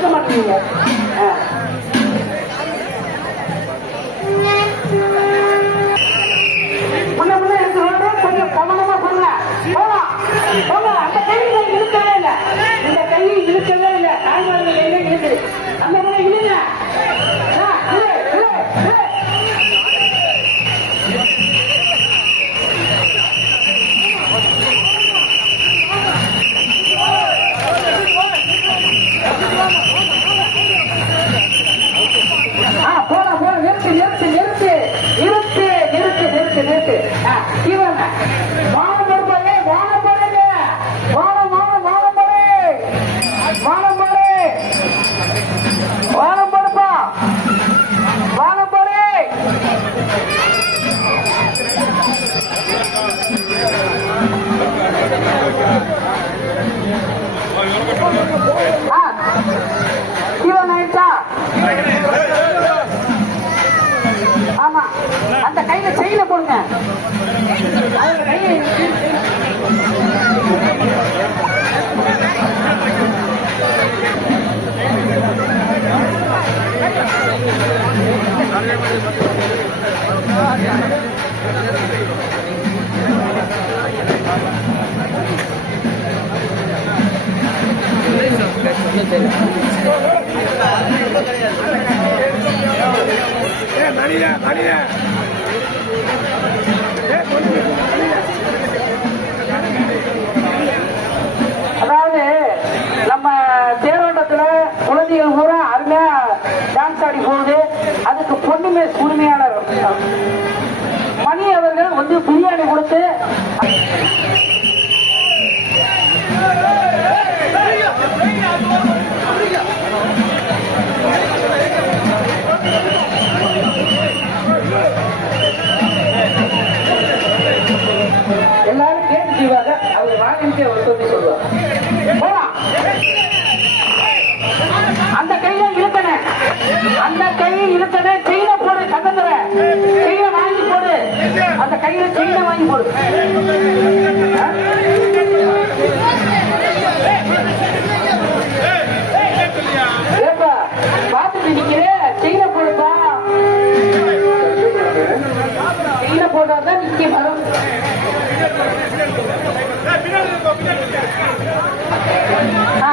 மறக்க மாட்டேங்க. முன்ன முன்ன இருக்கிறோட கொஞ்சம் கவனமா போங்க. போலாம் போங்க. அந்த கையை இழுக்கவே இல்லை, இந்த கையை இழுக்கவே இல்லை. தாய்மார்கள் கையில இழுக்குது. அந்த முறை இழுங்க. ஆமா, அந்த கையில செயில போடுங்க. அதாவது நம்ம தேரோட்டத்துல குழந்தைகள் பூரா அருமையா டான்ஸ் ஆடி போகுது. அதுக்கு பொண்ணுமே உரிமையாளர் மணி அவர்கள் வந்து பிரியாணி கொடுத்து எல்லாரும் கேட்டு செய்வாங்க. அவங்க வாங்கிட்டு ஒரு சொல்லி சொல்லுவாங்க. அந்த கையை இழுத்தன, அந்த கையை இழுத்தன. செயின போடு, கட்டத்துல செயின வாங்கி போடு. அந்த கையில செயின வாங்கி போடு. பார்த்துட்டு நிக்கிறேன். செயின போடுப்பா. செயின போட்டாதான் நிக்க வரும். ஆ